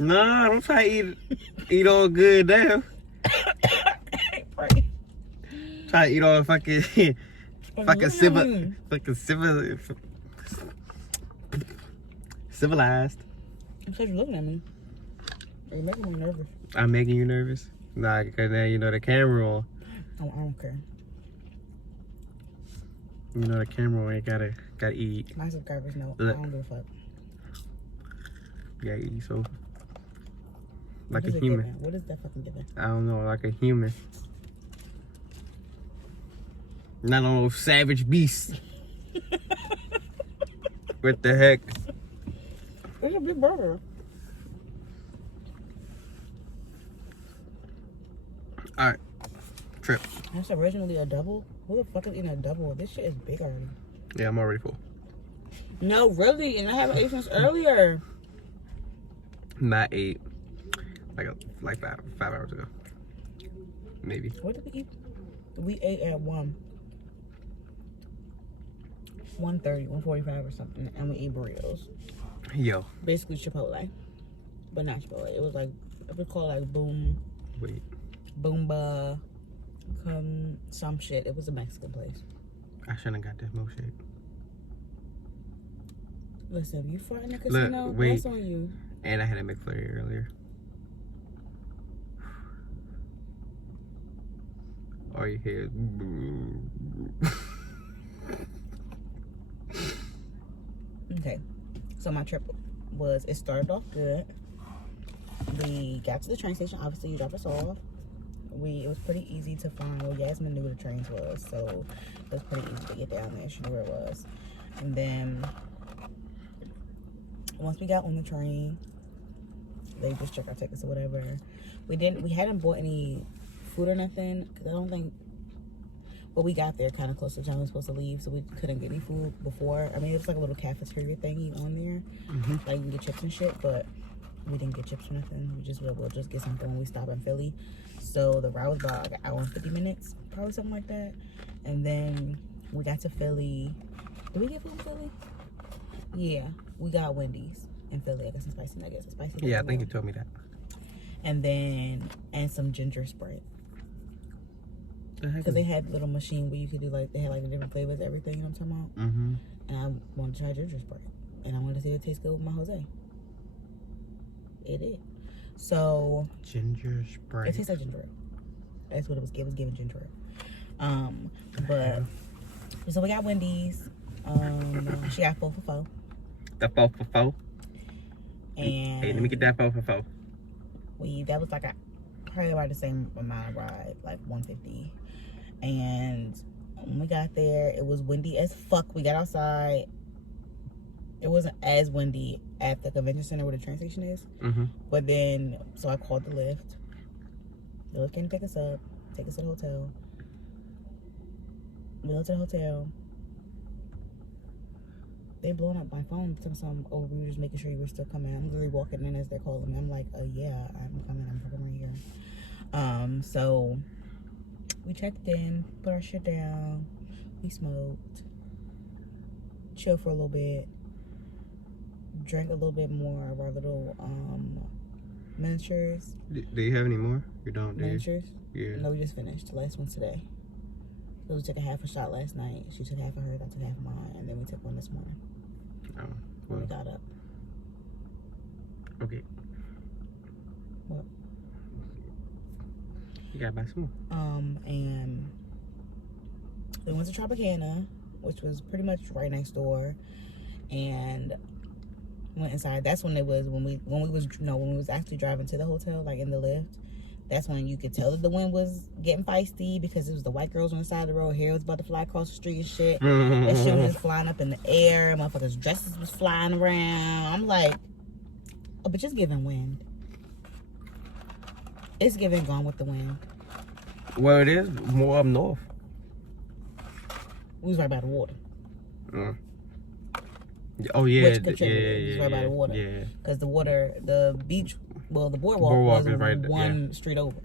Nah, don't try to eat all good now. Try to eat all fucking civilized. Because you're looking at me. You're making me nervous. I'm making you nervous? Nah, because now you know the camera on. Oh, I don't care. You know the camera on, you gotta eat. My subscribers know. Look. I don't give a fuck. You gotta eat so like What a is human. Giving? What is that fucking giving? I don't know, like a human. Not no savage beast. What the heck? It's a big burger. Alright. Trip. That's originally a double? Who the fuck is eating a double? This shit is big already. Yeah, I'm already full. No, really? And I haven't ate since earlier. Not 8. Like 5 hours ago. Maybe. What did we eat? We ate at 1:30, 1:45 or something, and we ate burritos. Yo. Basically Chipotle, but not Chipotle. It was like, it was called like Boomba, some shit. It was a Mexican place. I shouldn't have got that milkshake. Listen, if you fart in the casino, Look, wait. that's on you. And I had a McFlurry earlier. All you hear is Okay, so my trip was, it started off good. We got to the train station. Obviously, you dropped us off. It was pretty easy to find. Well, Yasmin knew where the trains was, so it was pretty easy to get down there. She knew where it was. And then once we got on the train, they just checked our tickets or whatever. We hadn't bought any food or nothing, because I don't think, well, we got there kind of close to the time we were supposed to leave, so we couldn't get any food before. I mean, it was like a little cafeteria thingy on there, like you can get chips and shit, but we didn't get chips or nothing. We'll just get something when we stop in Philly. So the route was about like an hour and 50 minutes, probably something like that. And then we got to Philly. Did we get food in Philly? Yeah, we got Wendy's in Philly. I got some spicy nuggets. yeah, I think you told me that. And some ginger Sprite. Because they had a little machine where you could do like, they had like the different flavors, everything, you know what I'm talking about? And I wanted to try ginger Sprite. And I wanted to see if it tastes good with my Jose. It did. So ginger Sprite. it tastes like ginger ale. That's what it was. It was given ginger ale. But so we got Wendy's. She got 4 for 4. The 4 for 4. And hey, let me get that 4 for 4. That was like probably about the same amount of ride, like 150. And when we got there, it was windy as fuck. We got outside. It wasn't as windy at the convention center where the train station is. But then, so I called the Lyft. The Lyft came to pick us up, take us to the hotel. We go to the hotel. They blowing up my phone. Oh, we were just making sure you were still coming. I'm literally walking in as they're calling me. I'm like, yeah, I'm coming. I'm fucking right here. So we checked in, put our shit down. We smoked. Chilled for a little bit. Drank a little bit more of our little miniatures. Do you have any more? You don't, do you? Miniatures? Yeah. No, we just finished. The last one today. So we took a half a shot last night. She took half of hers, I took half of mine, and then we took one this morning. Oh, well. When we got up. Okay. What? You gotta buy some more. And we went to Tropicana, which was pretty much right next door, and went inside. That's when when we was actually driving to the hotel, like in the Lyft. That's when you could tell that the wind was getting feisty, because it was the white girls on the side of the road. Hair was about to fly across the street and shit. That shit was just flying up in the air. Motherfuckers' dresses was flying around. I'm like, oh, but just giving wind. It's giving Gone with the Wind. Well, it is more up north. We was right by the water. Oh yeah, Which contributed. It was right by the water. Yeah. Because the beach, well, the boardwalk was right one street over.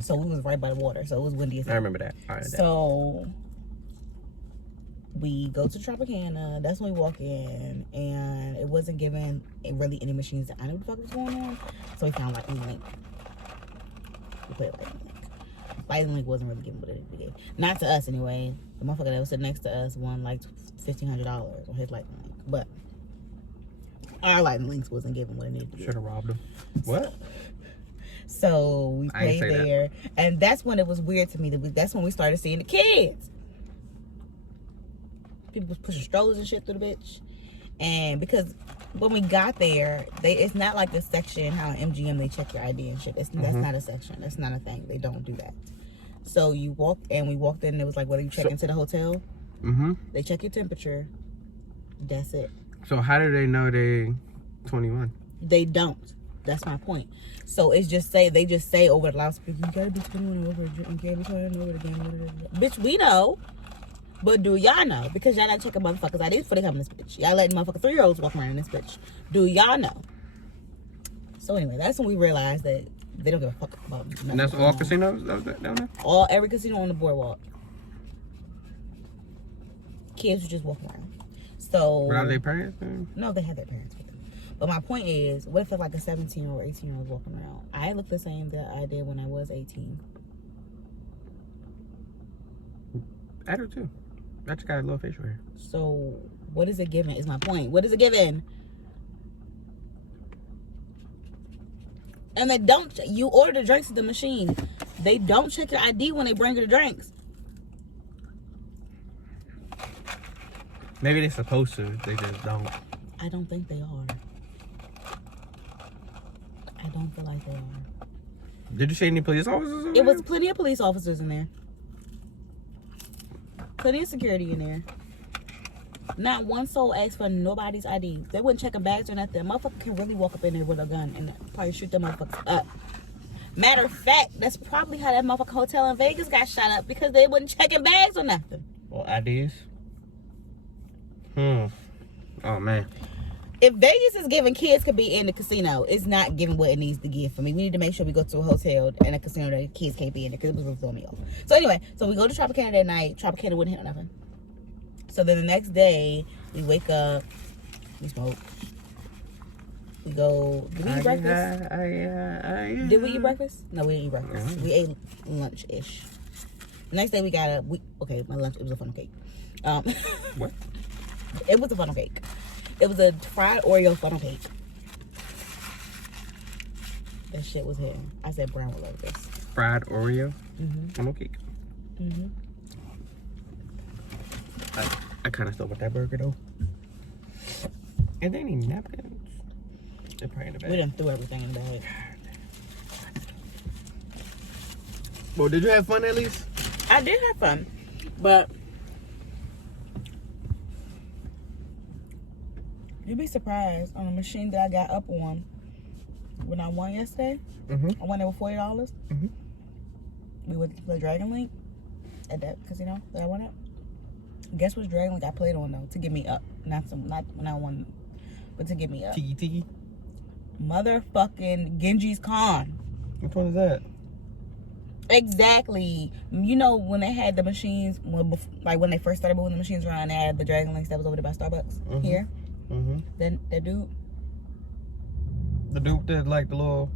So we was right by the water. So it was windy as hell. I remember that. So we go to Tropicana. That's when we walk in, and it wasn't given really any machines that I knew what the fuck was going on. So we found Lightning Link. We played Lightning Link. Lightning Link wasn't really given what it needed to be. Not to us anyway. The motherfucker that was sitting next to us won like $1,500 on his Lightning Link, but our Lightning Links wasn't given what it needed to be. Should have robbed him. What? So we played there, and that's when it was weird to me. That's when we started seeing the kids. People was pushing strollers and shit through the bitch. And because when we got there, it's not like the section how in MGM they check your ID and shit. That's not a section. That's not a thing. They don't do that. So you walk, and we walked in, and it was like, what are you checking to the hotel? Mm-hmm. They check your temperature. That's it. So how do they know they 21? They don't. That's my point. So they just say over the loudspeaker, you gotta be 21 over, you can't be 21 over again. Bitch, we know. But do y'all know? Because y'all not checking motherfuckers ID before they come in this bitch. Y'all letting motherfucking 3-year-olds walk around in this bitch. Do y'all know? So anyway, that's when we realized that they don't give a fuck about me. And that's all casinos down there? Every casino on the boardwalk. Kids would just walk around. So without their parents? No, they had their parents with them. But my point is, what if it's like a 17 or 18-year-old walking around? I look the same that I did when I was 18. I do too. I just got a little facial hair. So what is it given is my point. What is it given? And they don't, you order the drinks at the machine. They don't check your ID when they bring you the drinks. Maybe they're supposed to. They just don't. I don't think they are. I don't feel like they are. Did you see any police officers in there? It was plenty of police officers in there. Plenty of security in there. Not one soul asked for nobody's ID. They wouldn't check bags or nothing. Motherfucker can really walk up in there with a gun and probably shoot them motherfuckers up. Matter of fact, that's probably how that motherfucking hotel in Vegas got shot up, because they wasn't checking bags or nothing. Or IDs? Oh man. If Vegas is giving kids could be in the casino, it's not giving what it needs to give for me. We need to make sure we go to a hotel and a casino that kids can't be in there, because it was really throwing me off. So anyway, so we go to Tropicana that night. Tropicana wouldn't hit nothing. So then the next day, we wake up, we smoke, we go, did we eat breakfast? Did we eat breakfast? No, we didn't eat breakfast. We ate lunch-ish. The next day we got up, okay, my lunch, it was a funnel cake. What? It was a funnel cake. It was a fried Oreo funnel cake. That shit was here. I said Brown would love this. Fried Oreo funnel cake. I kind of still want that burger though. And they need napkins. They're probably in the bag. We done threw everything in the bag. Well, did you have fun at least? I did have fun, but you'd be surprised on the machine that I got up on when I won yesterday. I won there with $40. We went to play Dragon Link at that casino that I went at. Guess which Dragon Link I played on though, to get me up. Not when I won, but to get me up. Tiki. Motherfucking Genji's Con. Which one is that? Exactly. You know when they had the machines, like when they first started moving the machines around, they had the Dragon Links that was over there by Starbucks here. Then that dude. The dude that like the little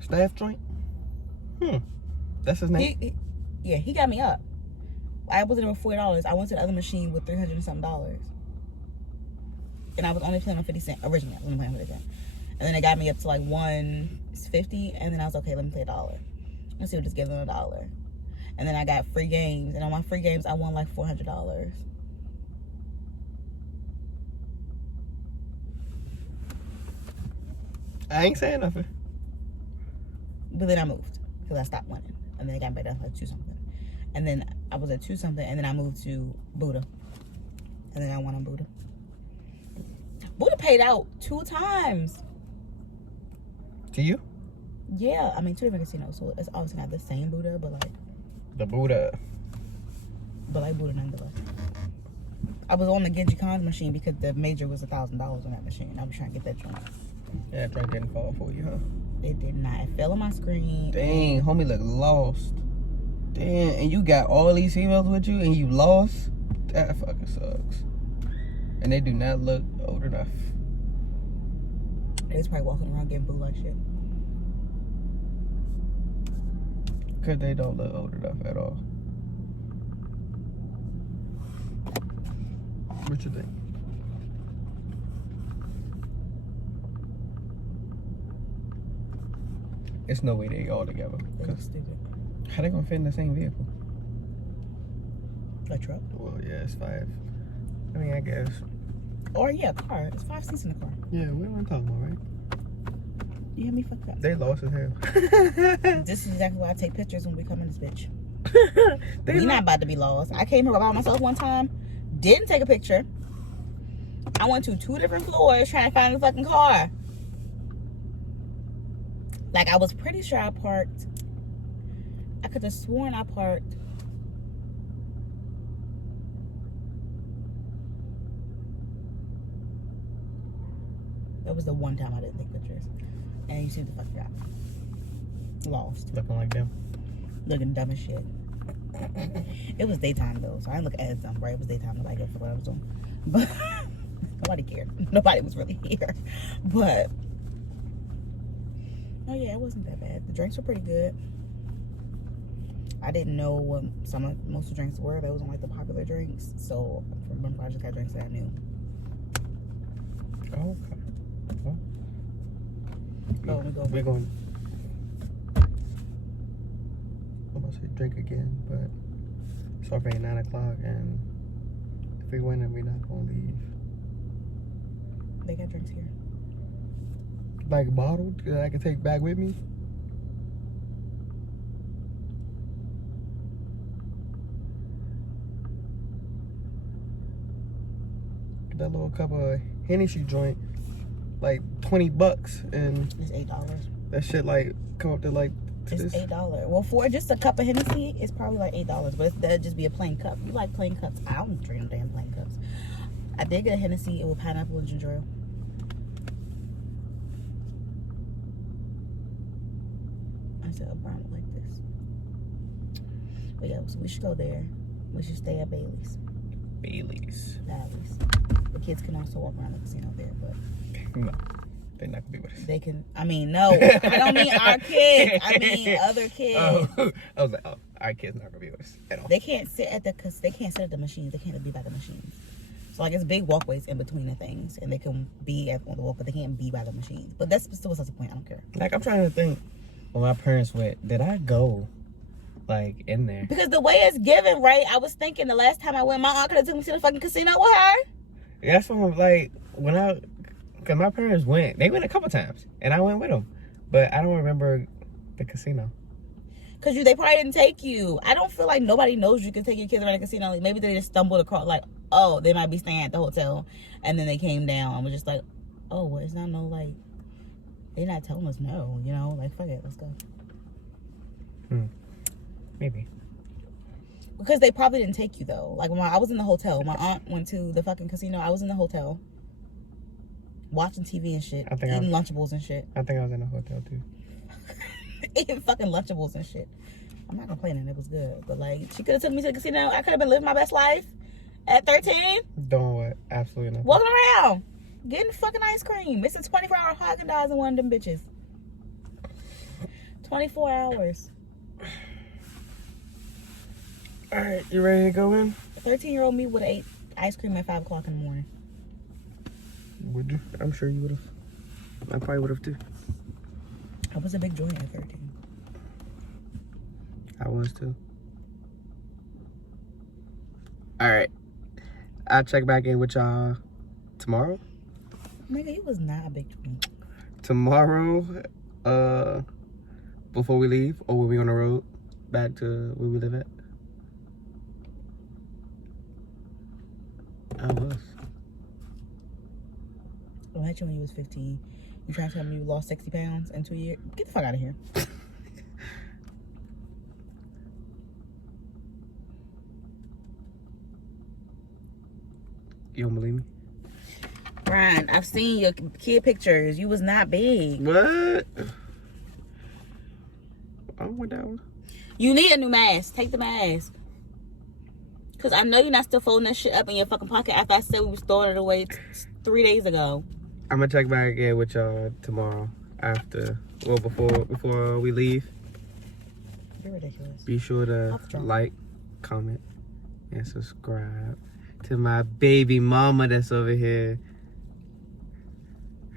staff joint. That's his name. He got me up. I wasn't there with $40. I went to the other machine with $300 and something. And I was only playing on 50 cents originally. I was only playing on 50 cents. And then they got me up to like $1.50, and then I was okay. Let me play $1. Let's see what this gives them $1. And then I got free games, and on my free games I won like $400. I ain't saying nothing. But then I moved because I stopped winning, and then they got me back down to like 2 something. And then I was at 2 something, and then I moved to Buddha, and then I won on Buddha. Buddha paid out 2 times. To you? Yeah, I mean 2 different casinos, so it's obviously not the same Buddha, but like the Buddha. But like Buddha nonetheless. I was on the Genji Con machine because the major was $1,000 on that machine. I was trying to get that joint. Yeah, that joint didn't fall for you, huh? It did not. It fell on my screen. Dang, homie look lost. Damn, and you got all these females with you and you lost? That fucking sucks. And they do not look old enough. They was probably walking around getting booed like shit. Because they don't look old enough at all. What you think? It's no way they all together. They look stupid. How they gonna fit in the same vehicle? A truck? Well, yeah, it's 5. I mean, I guess. Or yeah, a car. It's 5 seats in the car. Yeah, what am I talking about, right? You had me fucked up. They lost as hell. This is exactly why I take pictures when we come in this bitch. We not about to be lost. I came here by myself one time, didn't take a picture. I went to 2 different floors trying to find the fucking car. Like, I was pretty sure I parked. I could have sworn I parked. That was the one time I didn't take pictures. And you see the fuck got lost. Looking like them. Looking dumb as shit. It was daytime though, so I didn't look as dumb, right? It was daytime, nobody gave a fuck what I was doing. But nobody cared. Nobody was really here. But oh yeah, it wasn't that bad. The drinks were pretty good. I didn't know what most of the drinks were. Those weren't like the popular drinks. So remember, I just got drinks that I knew. Oh, okay. Well, We're going. I'm about to say drink again, but it's already 9 o'clock, and if we win, then we're not gonna leave. They got drinks here. Like bottled that I can take back with me. Get that little cup of Hennessy joint, like $20, and It's $8. that shit like come up to like. It's $8. Well, for just a cup of Hennessy, it's probably like $8. But that'd just be a plain cup. You like plain cups? I don't drink no damn plain cups. I did get a Hennessy with pineapple and ginger ale. I said, Brian would like this. But yeah, so we should go there. We should stay at Bailey's. Bailey's. Bailey's. The kids can also walk around the casino there, but No, they're not gonna be with us. they can. I mean, no, I don't mean our kids. I mean other kids. Oh, I was like, oh, our kids not gonna be with us at all. They can't sit at the machines. They can't be by the machines. So like it's big walkways in between the things, and they can be on the walk, but they can't be by the machines. But that's still what's the point. I don't care. Like I'm trying to think. When my parents went, did I go like in there? Because the way it's given, right? I was thinking the last time I went, my aunt could have took me to the fucking casino with her. That's what I'm like. Cause my parents went. They went a couple times, and I went with them, but I don't remember the casino. Cause they probably didn't take you. I don't feel like nobody knows you can take your kids around the casino. Like maybe they just stumbled across, like, oh, they might be staying at the hotel, and then they came down and was just like, oh, well, it's not no like, they're not telling us no, you know, like fuck it, let's go. Maybe. Because they probably didn't take you though. Like when I was in the hotel, my aunt went to the fucking casino. I was in the hotel, watching TV and shit, eating Lunchables and shit. I think I was in a hotel too. Eating fucking Lunchables and shit. I'm not complaining, it was good. But like, she could have took me to the casino. I could have been living my best life at 13. Doing what? Absolutely nothing. Walking around, getting fucking ice cream. It's a 24-hour Haagen-Dazs in one of them bitches. 24 hours. All right, you ready to go in? 13-year-old me would have ate ice cream at 5 o'clock in the morning. Would you? I'm sure you would have. I probably would have too. I was a big joint at 13. I was too. All right, I'll check back in with y'all tomorrow. Nigga, you was not a big joint. Tomorrow, before we leave, or when we on the road back to where we live at. I was. I met you when you was 15. You trying to tell me you lost 60 pounds in 2 years? Get the fuck out of here. You don't believe me? Brian, I've seen your kid pictures. You was not big. What? I don't want that one. You need a new mask. Take the mask. Cause I know you're not still folding that shit up in your fucking pocket after I said we was throwing it away 3 days ago. I'm gonna check back in with y'all tomorrow before we leave. You're ridiculous. Be sure to like, comment, and subscribe to my baby mama that's over here.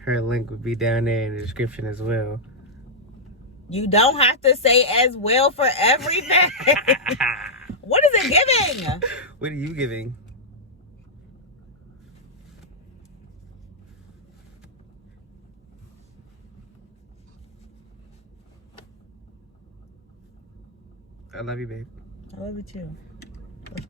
Her link will be down there in the description as well. You don't have to say as well for everything. What is it giving? What are you giving? I love you, babe. I love you too.